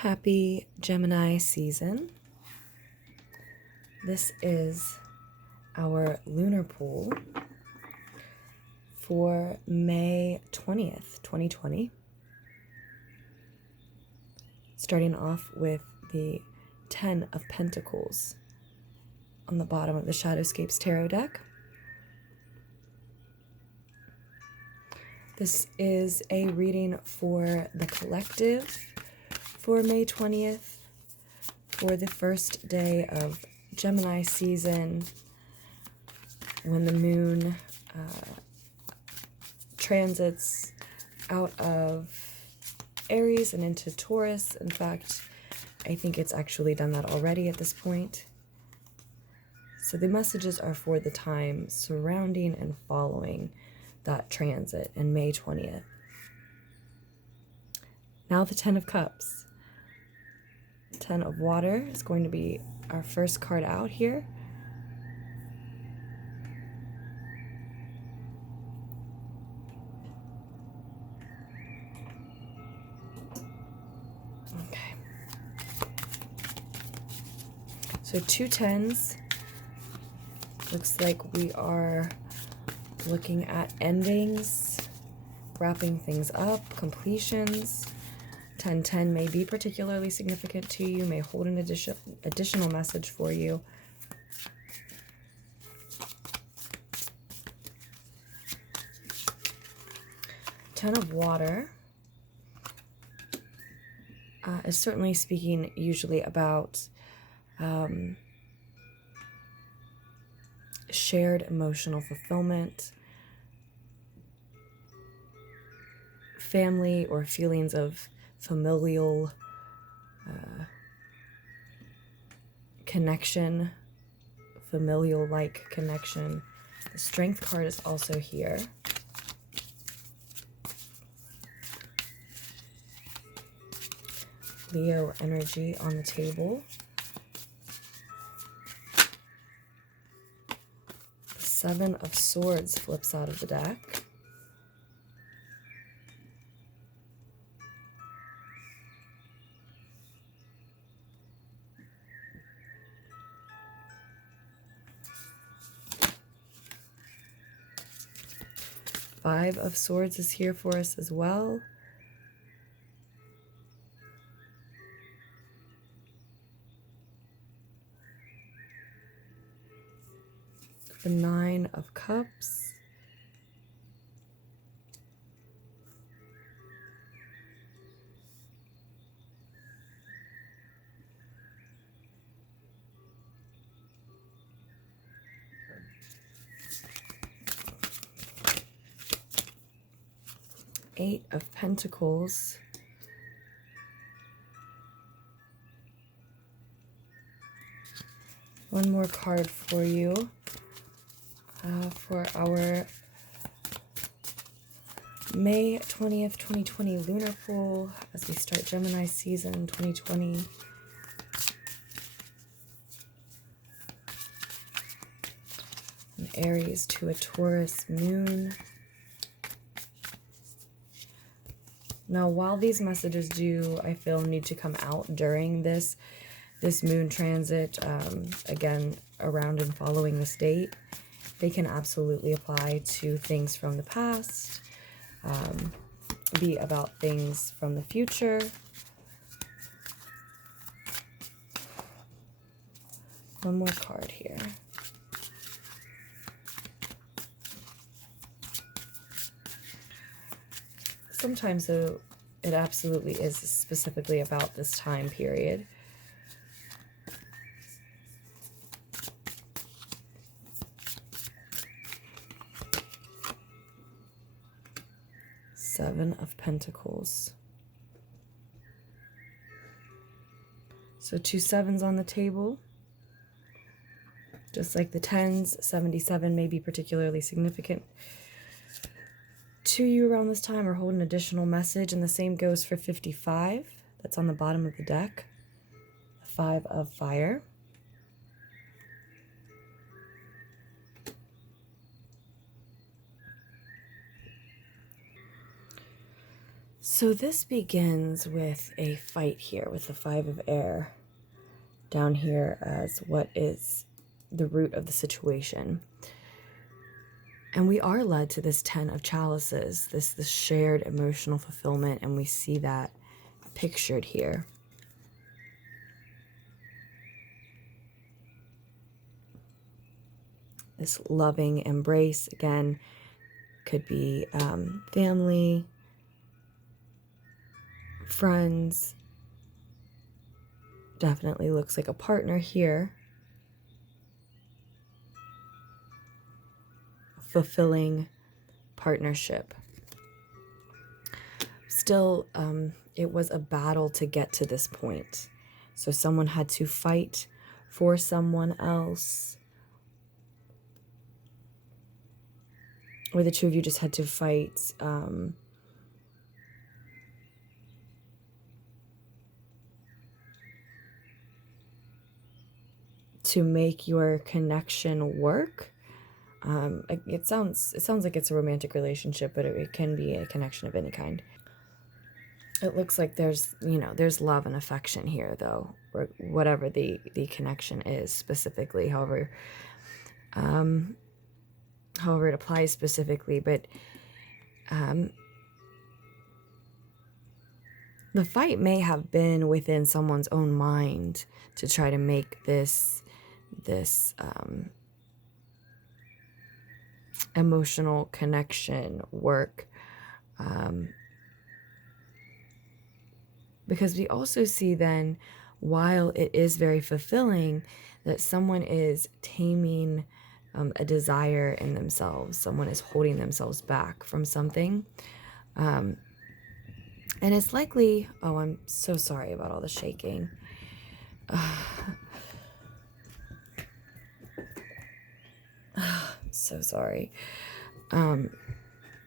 Happy Gemini season. This is our lunar pool for May 20th, 2020. Starting off with the 10 of Pentacles on the bottom of the Shadowscapes tarot deck. This is a reading for the collective for May 20th, for the first day of Gemini season, when the moon transits out of Aries and into Taurus. In fact, I think it's actually done that already at this point. So the messages are for the time surrounding and following that transit in May 20th. Now the 10 of Cups. 10 of Water is going to be our first card out here. Okay. So 2 10s. Looks like we are looking at endings, wrapping things up, completions. 10-10 may be particularly significant to you, may hold an additional message for you. Ten of Water is certainly speaking usually about shared emotional fulfillment, family or feelings of familial connection, familial-like connection. The Strength card is also here. Leo energy on the table. The 7 of Swords flips out of the deck. Five of Swords is here for us as well. The 9 of Cups. Eight of Pentacles. One more card for you for our May 20th, 2020 lunar pool as we start Gemini season 2020. An Aries to a Taurus moon. Now, while these messages do, I feel, need to come out during this moon transit, again, around and following this date, they can absolutely apply to things from the past, be about things from the future. One more card here. Sometimes, though, it absolutely is specifically about this time period. Seven of Pentacles. So 2 7s on the table. Just like the 10s, 77 may be particularly significant to you around this time or hold an additional message, and the same goes for 55. That's on the bottom of the deck. 5 of Fire. So this begins with a fight here with the 5 of air down here as what is the root of the situation. And we are led to this 10 of chalices, this shared emotional fulfillment, and we see that pictured here. This loving embrace, again, could be family, friends. Definitely looks like a partner here. Fulfilling partnership. Still, it was a battle to get to this point. So someone had to fight for someone else. Or the two of you just had to fight to make your connection work. It sounds like it's a romantic relationship, but it can be a connection of any kind. It looks like there's, there's love and affection here, though, or whatever the connection is specifically, however it applies specifically. But the fight may have been within someone's own mind to try to make this emotional connection work. Because we also see then, while it is very fulfilling, that someone is taming a desire in themselves. Someone is holding themselves back from something. And it's likely, oh, I'm so sorry about all the shaking. So sorry.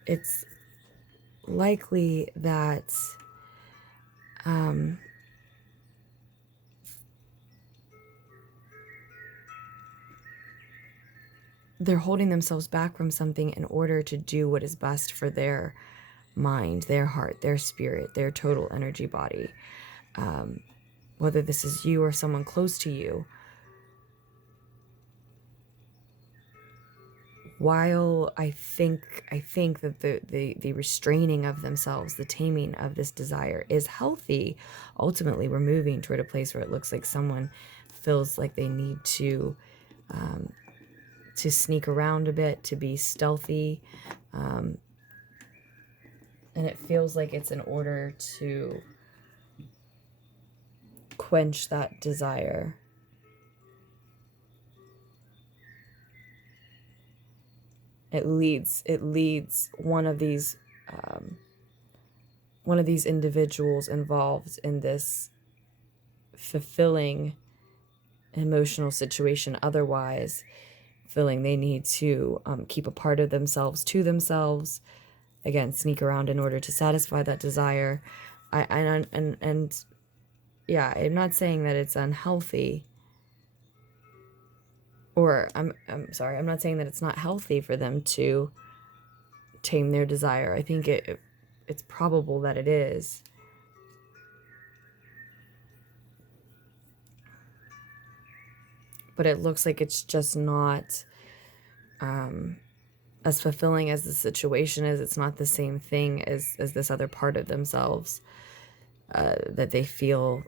It's likely that they're holding themselves back from something in order to do what is best for their mind, their heart, their spirit, their total energy body. Whether this is you or someone close to you. While I think that the restraining of themselves, the taming of this desire is healthy, ultimately we're moving toward a place where it looks like someone feels like they need to sneak around a bit, to be stealthy, and it feels like it's in order to quench that desire. It leads one of these individuals involved in this fulfilling emotional situation, otherwise feeling they need to keep a part of themselves to themselves, again, sneak around in order to satisfy that desire. And yeah, I'm not saying that it's unhealthy, or I'm sorry, I'm not saying that it's not healthy for them to tame their desire. I think it's probable that it is. But it looks like it's just not as fulfilling as the situation is. It's not the same thing as this other part of themselves that they feel,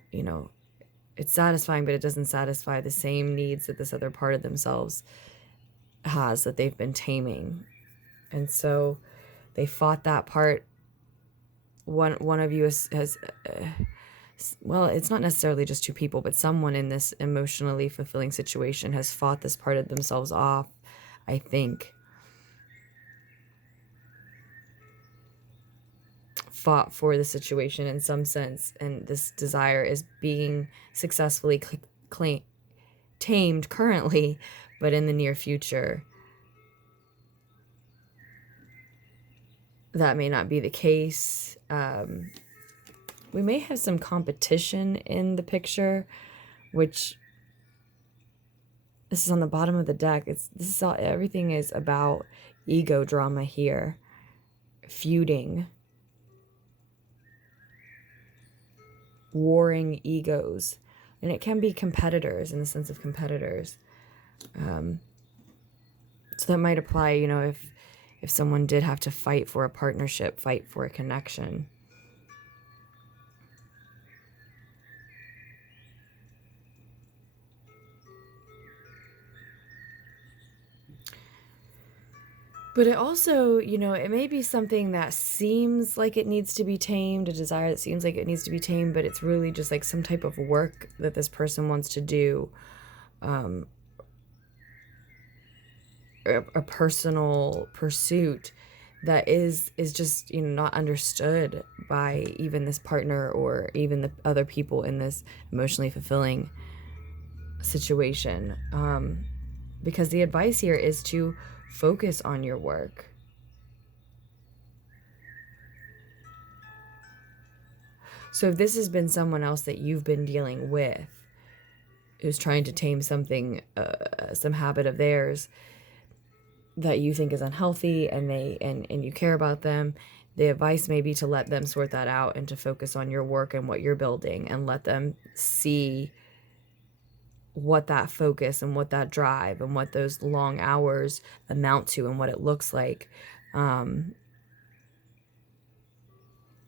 it's satisfying, but it doesn't satisfy the same needs that this other part of themselves has, that they've been taming. And so they fought that part. One of you has well, it's not necessarily just two people, but someone in this emotionally fulfilling situation has fought this part of themselves off, I think. Fought for the situation in some sense, and this desire is being successfully tamed currently, but in the near future that may not be the case. We may have some competition in the picture, which this is on the bottom of the deck. Everything is about ego drama here, feuding. warring egos. And it can be competitors, in the sense of competitors. So that might apply, you know, if someone did have to fight for a partnership, fight for a connection. But it also, you know, it may be something that seems like it needs to be tamed, a desire that seems like it needs to be tamed, but it's really just like some type of work that this person wants to do. A personal pursuit that is just, you know, not understood by even this partner or even the other people in this emotionally fulfilling situation. Because the advice here is to focus on your work. So if this has been someone else that you've been dealing with, who's trying to tame something, some habit of theirs that you think is unhealthy, and you care about them, the advice may be to let them sort that out and to focus on your work and what you're building, and let them see what that focus and what that drive and what those long hours amount to and what it looks like. And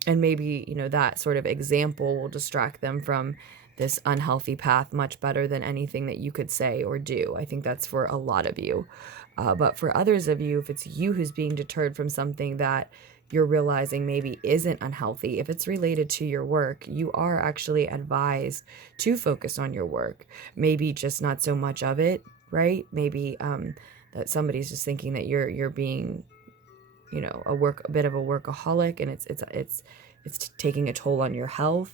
maybe, you know, that sort of example will distract them from this unhealthy path much better than anything that you could say or do. I think that's for a lot of you. But for others of you, if it's you who's being deterred from something that you're realizing maybe isn't unhealthy, if it's related to your work, you are actually advised to focus on your work. Maybe just not so much of it, right? Maybe that somebody's just thinking that you're being, you know, a bit of a workaholic, and it's taking a toll on your health.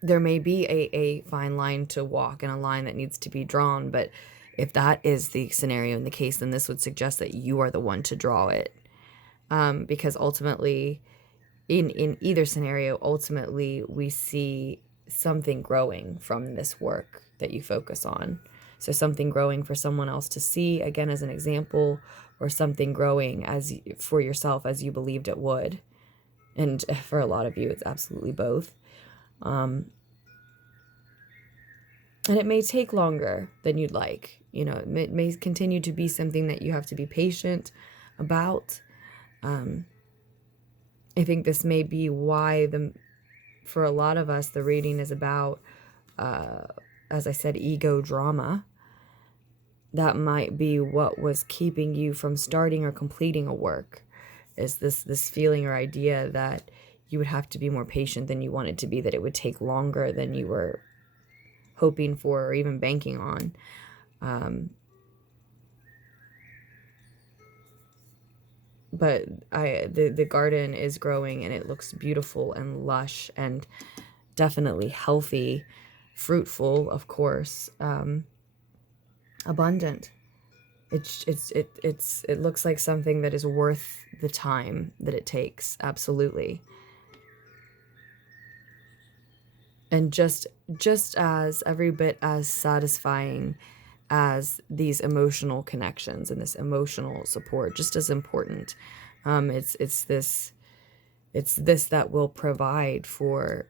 There may be a fine line to walk and a line that needs to be drawn, but if that is the scenario in the case, then this would suggest that you are the one to draw it. Because ultimately, in either scenario, ultimately we see something growing from this work that you focus on. So something growing for someone else to see, again, as an example, or something growing for yourself as you believed it would. And for a lot of you, it's absolutely both. And it may take longer than you'd like. You know, it may continue to be something that you have to be patient about. I think this may be why for a lot of us, the reading is about, as I said, ego drama. That might be what was keeping you from starting or completing a work, is this feeling or idea that you would have to be more patient than you wanted to be, that it would take longer than you were hoping for or even banking on. But the garden is growing, and it looks beautiful and lush and definitely healthy, fruitful, of course, abundant. It looks like something that is worth the time that it takes, absolutely. And just as every bit as satisfying as these emotional connections and this emotional support, just as important. It's this that will provide for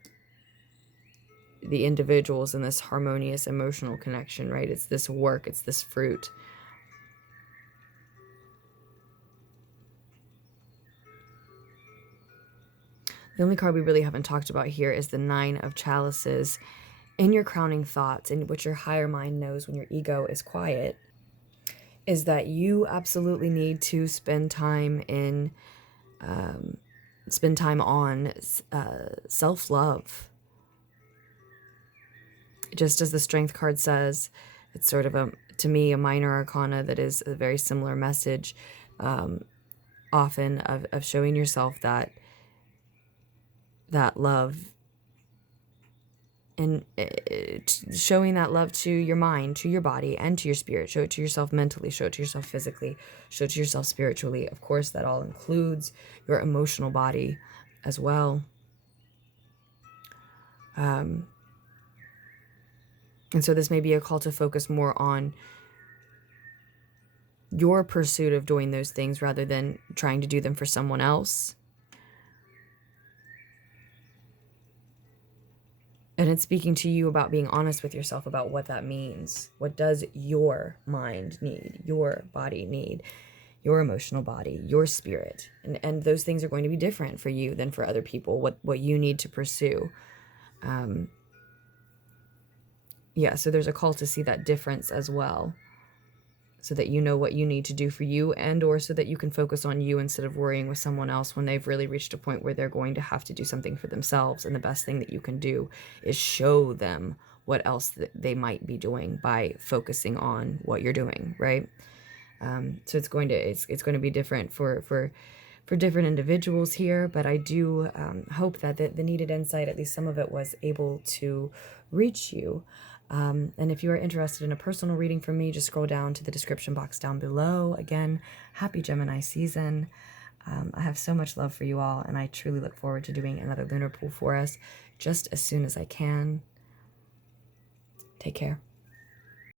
the individuals in this harmonious emotional connection, right? It's this work, it's this fruit. The only card we really haven't talked about here is the Nine of Chalices. In your crowning thoughts, and what your higher mind knows when your ego is quiet, is that you absolutely need to spend time on self-love. Just as the Strength card says, it's sort of to me, a minor arcana that is a very similar message, often of showing yourself that love, and showing that love to your mind, to your body, and to your spirit. Show it to yourself mentally, show it to yourself physically, show it to yourself spiritually. Of course, that all includes your emotional body as well. And so this may be a call to focus more on your pursuit of doing those things rather than trying to do them for someone else. And it's speaking to you about being honest with yourself about what that means. What does your mind need? Your body need? Your emotional body, your spirit. And those things are going to be different for you than for other people, what you need to pursue. Yeah, so there's a call to see that difference as well, so that you know what you need to do for you, and or so that you can focus on you instead of worrying with someone else when they've really reached a point where they're going to have to do something for themselves. And the best thing that you can do is show them what else they might be doing by focusing on what you're doing, right? So it's going to be different for different individuals here, but I do hope that the needed insight, at least some of it, was able to reach you. And if you are interested in a personal reading from me, just scroll down to the description box down below. Again, happy Gemini season. I have so much love for you all, and I truly look forward to doing another lunar pool for us just as soon as I can. Take care.